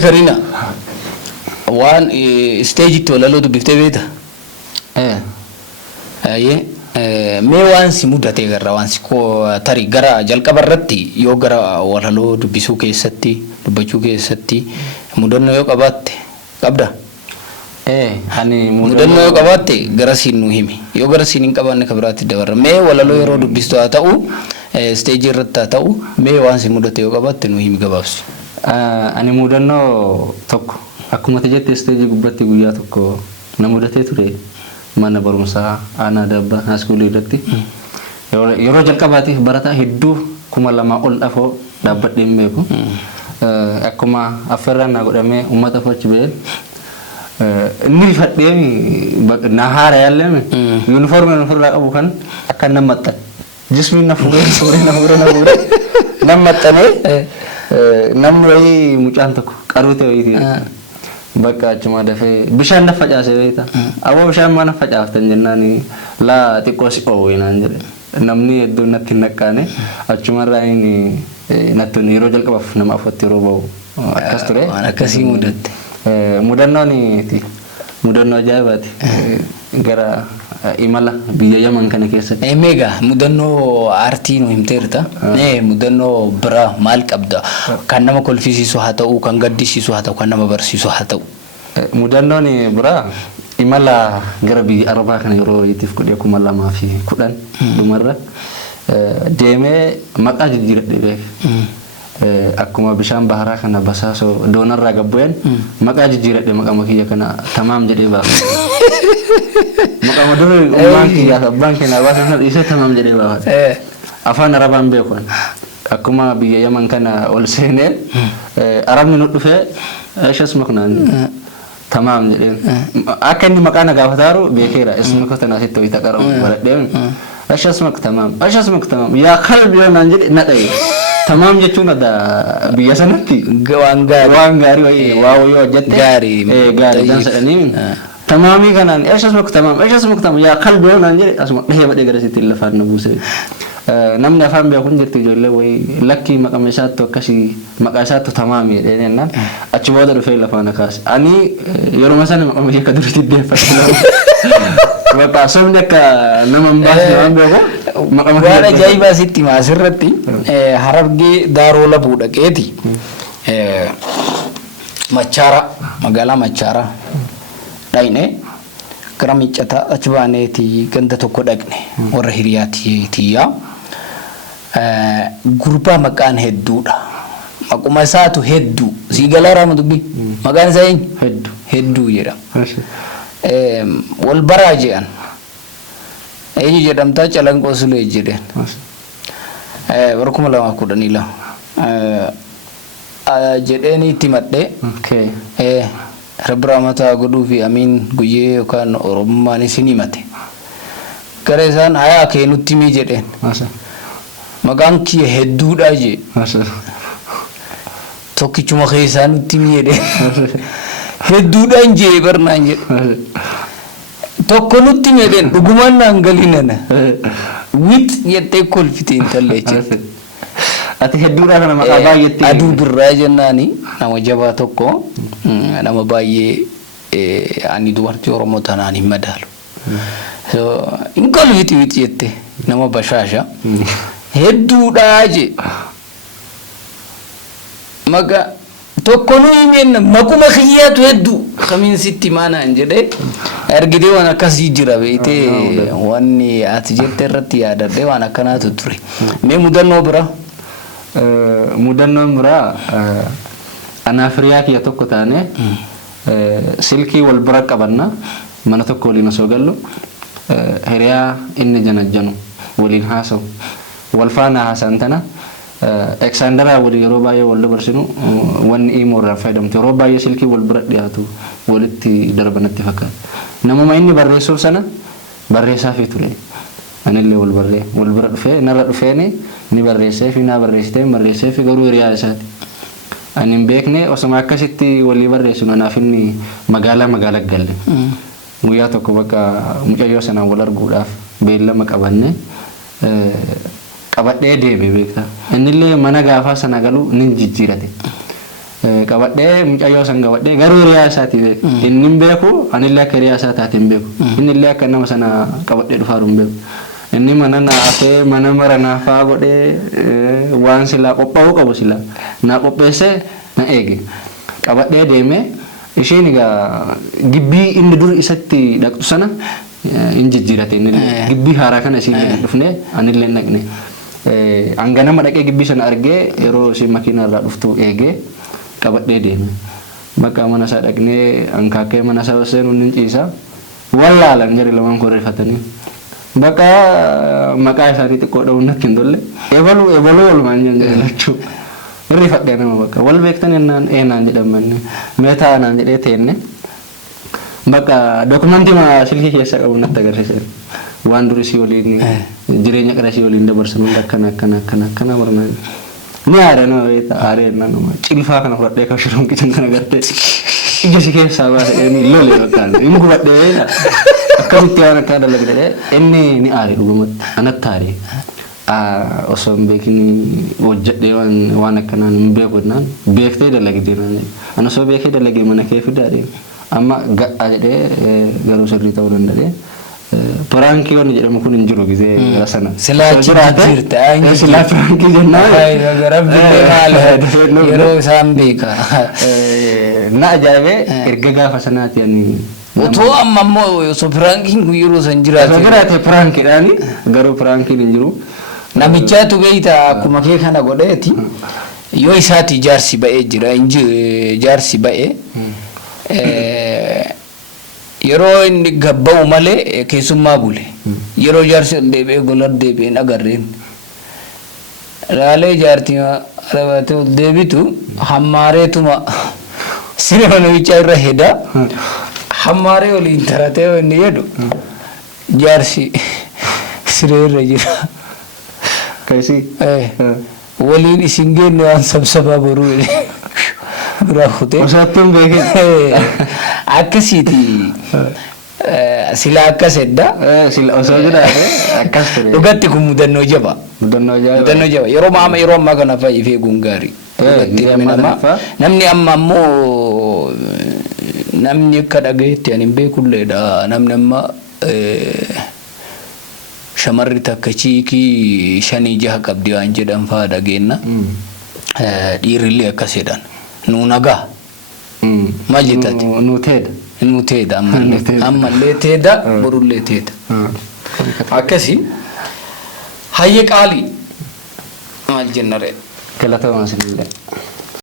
Karina waan stage itti walaloo dubbiftee beekta? Mee waan si mudate garra waan si tarii gara jalqaba irratti yoo gara walaloo dubbisuu keessatti dubbachuu keessatti mudannoo yoo qabaatte qabda? Hani mudannoo yoo qabaatte gara siin nu himi. Yoo gara siin hin qabaanne kabiraatti dabarra. Mee walaloo yeroo dubbistu haa ta'u stage irratti haa ta'u mee waan si mudate yoo qabaatte nu himi gabaabsi. Ani mudannoo tokko akkuma jette stage gubbatti guyyaa tokko na mudatee ture. Mana barumsaa aanaa dabba haaskuulii irratti yeroo jalqabaatiif barataa hedduu 2,000 ol dhafoo dhaabbadheen beeku akkuma affeerraan naa godhamee uummata fochi ba'een inni fadhee na haara yaallee yuunifoormii ofirraa qabu kan akka nama maxxan jismiin na fuudhee nama maxxanee namni mucaan tokko qaruu ta'e bakka achuma dafee bishaan dafa facaase beekta awwa bishaan mana facaaftan jennaani la xiqqoo si oowwinaan jedhe namni hedduun natti naqqaane achumarraa inni natti yeroo jalqabaaf nama afatti yeroo ba'u akkas ture waan akkasii mudatte mudannoo ajaa'ibaati gara imala biyya Yaman kana keessatti mega mudannoo aartii nu himteerta mudannoo bira maal qabda kan nama kolfisiisu haa ta'u kan gaddisiisu haa ta'u kan nama barsiisu haa ta'u mudannoon bira imala gara biyya Arabaa kana yeroo ittiif 2010 dhumarra deemee maqaa jijjiiradhe beek akkuma bishaan baharaa kana basaasoo doonarraa gabbu'een maqaa jijjiiradhe maqaa kiyya kana tamaam jedhee baafate maqaa madurri ummaan kiyya abbaan keenya baasan dhiisee tamaam jedhee baafate afaan Arabaan beekuun akkuma biyya Yaman kana ol seeneen Arabni nu dhufee eeshas maknaan tamaam jedheen akka inni maqaa na gaafataaru beekeera ismi kotana sitti wayita qaramu baradheen eeshas mak tamaam yaa qalbii naan jedhe na dhaye tamaam jechuun ada biyya sanatti waan gaarii waa yoo hojjette gaarii dan sadanii tamaamii kanaan eeshas mak tamaam yaa qalbii naan jedhe asuma dhahee badhee gara sitti lafaan na buuse namni afaan beekun jirti ijoollee way lakki maqama isaatti akkasii maqaa isaatti tamaamii jedheenaan achi booda dhufee lafaan kaase ani yeroo sana maqama ishee akka duriitti deeffate bakka somni akka nama mbaasni waan beeku waan ajaa'ibaa sitti maasirratti Harargee Daaroo Labuu dhaqeeti Machaara magaalaa Machaara dhayne gara Miccataa achi baaneeti ganda tokko dhaqne warra hiriyaatiyaa gurbaa maqaan hedduudha maquma isaatu hedduu siigalaa raamatubi maqaan isaa hedduu jedhama wal baraa jedhan eenyu jedhamtaa Calanqoo Sulee jedheen bara 2012 jedheeni itti madhee Rabbi mataa godhuu fi amiin guyyee yookaan oromummaan isin himate gara isaan hayaa keenutti mi jedheen maqaan kiyya hedduudha jee tokkichuma keessaa nutti mi jedheen hedduudhaan jee barnaan jedhe tokko nutti medeen dhugumaan naan galinana wit jettee kolfite intallee jirti ati hedduudhaan nama maqaa baay'eetti aduu birraa jennaani nama jabaa tokko nama baay'ee ani dubartii Oromoo tanaan hin madaalu so in kolfiti wit jette nama bashaasha hedduudhaa jee maqaa tokko nu himen makuma khiyatu hedduu kamiin sitti maanaan jedhe ergidee waan akkasii jira beete wanni ati jette irratti yaadadhe waan akkanaatu ture mee mudannoo bira ana firiyaa kiyya tokko taane silkii wal bira qabanna mana tokko waliin osoo gallu hiriyaa inni janajjanu waliin haasawu wal faana haasaan tana Alexandra wali yeroo baay'ee wal dabarsinu wanni iimoorraa fayyadamte yeroo baay'ee silkii wal bira dhiyaatu walitti darbanatti fakkaata namuma inni barreessuuf sana barreessaa fi ture anillee wal bira dhufee narra dhufeeni ni barreessee fi na barreessee fi garuu hiriyaa isaati ani hin beekne osoma akkasitti walii barreessinu anaaf inni magaala galle guyyaa tokko bakka mucayyoo sanaan wal arguudhaaf beellama qabanne qabadhee deeme beekta innillee mana gaafaa sana galu nin jijjiirate qabadhee mucayyoo san qabadhee garuu hiriyaa isaati beeku inni hin beeku anillee akka hiriyaa isaa taate hin beeku inni illee akka nama sana qabadhee dhufaaru hin beeku inni mana naafee mana mara naafaa godhee waan silaa qophaa'uu qabu silaa naa qopheessee na eege qabadhee deemee isheen egaa gibbii inni dur isatti dhaqxu sana hin jijjiirate inni gibbii haaraa kana isiin dhufnee anillee dhaqne hanga nama dhaqee gibbii sana argee yeroo isheen makiinaa irraa dhuftu eegee qabadhee deeme bakka mana isaa dhaqnee ankaakee mana isaa seenuun hin ciisa wallaalan jari lamaan korreeffatanii bakka maqaa isaanii xiqqoo dha'uun natti hin tolle ebaluu walumaan jechuu hirrifadhee nama bakka wal beektan ennaan eenaan jedhamanne meetaa naan jedhee teenne bakka dokumentii silkii keessa qabu natti agarsiise waan duri si waliin jireenya qara si waliin dabarsan akkana barnaa ni aare nama beeta aare nama cilfaa kana fudhadhee kabshiruun kichan kana gartee ija si keessaa baasee inni lolee bakka inni fudhadhee akkamitti waan akka dalagdee inni ni aare dhugumatti anatti aare osoo hin beekin hojjedhee waan akkanaan hin beeku naan beektee dalagdee naan ana osoo beekee dalagee mana kee fidaadhe amma ga'a jedhee garuu sirrii ta'uu danda'e pranki waan jedhamu kun hin jiru gisee gara sana silaa jirta silaa pranki jennaan garabbilee maal yeroo isaan beeka na ajaa'ibee erga gaafa sanaati ani otoo amma ammoo osoo prankiin kun yeroo san jiraate prankiidhaani garuu prankiin hin jiru namichaatu beeyta akkuma kee kana godheeti yoo isaati jaarsi ba'ee jira jaarsi ba'ee yeroo inni gabba'u malee keessummaa bule yeroo jaarsi deebi'ee gola deebi'een agarreen raalee jaartii arabatee deebitu hammaareetuma siree namichaa irra heda hammaaree waliin taratee inni jedhu jaarsi siree irra jira kaisi waliin isin geenne waan sabsabaa boruu biraa kutee osattuun beekin akkasiiti sila akkas edda sila osoo jiraate akkas ture dhugatti kun mudannoo jaba yeroo ammaa kana fayyifee gungaarii namni amma ammoo namni akka dhagayetti ani hin beekulleedha namni amma shamarri takka ciikii 5-6 qabdi waan jedhan fa'aa dhageenna dhiirillee akkas jedhan nu nagaa maal jettati nu teeda ammallee teeda borullee teeda akkasi hayye qaalii maal jennare galata maasinillee